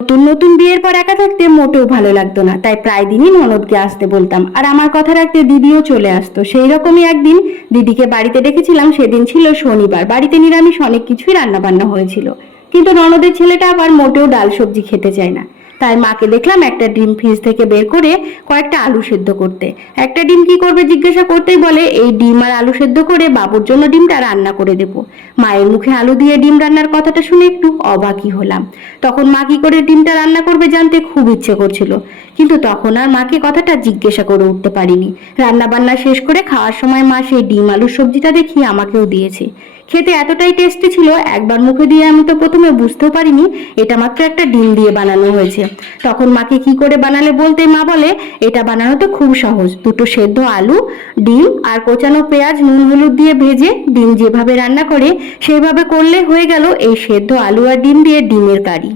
নতুন নতুন বিয়ের পর একা থাকতে মোটেও ভালো লাগতো না, তাই প্রায় দিনই ননদকে আসতে বলতাম, আর আমার কথা রাখতে দিদিও চলে আসতো। সেই রকমই একদিন দিদিকে বাড়িতে ডেকেছিলাম। সেদিন ছিল শনিবার, বাড়িতে নিরামিষ অনেক কিছুই রান্না বান্না হয়েছিল। কিন্তু ননদের ছেলেটা আবার মোটেও ডাল সবজি খেতে চায় না। তাই মাকে দেখলাম একটা ডিম ফ্রিজ থেকে বের করে কয়েকটা আলু সেদ্ধ করতে। একটা ডিম কি করবে জিজ্ঞাসা করতেই বলে, এই ডিম আর আলু সেদ্ধ করে বাবুর জন্য ডিমটা রান্না করে দেব। মায়ের মুখে আলু দিয়ে ডিম রান্নার কথাটা শুনে একটু অবাকই হলাম। তখন মা কি করে ডিমটা রান্না করবে জানতে খুব ইচ্ছে করছিল, কিন্তু তখন আর মাকে কথাটা জিজ্ঞাসা করে উঠতে পারিনি। রান্না বান্না শেষ করে খাওয়ার সময় মা সেই ডিম আলুর সবজিটা দেখিয়ে আমাকেও দিয়েছে। খেতে এতটাই টেস্টি ছিল, একবার মুখে দিয়ে আমি তো প্রথমে বুঝতেও পারিনি এটা মাত্র একটা ডিম দিয়ে বানানো হয়েছে। তখন মাকে কি করে বানালে বলতে মা বলে, এটা বানানো তো খুব সহজ। দুটো সেদ্ধ আলু, ডিম আর কোচানো পেঁয়াজ নুন হলুদ দিয়ে ভেজে ডিম যেভাবে রান্না করে সেইভাবে করলে হয়ে গেল এই সেদ্ধ আলু আর ডিম দিয়ে ডিমের কারি।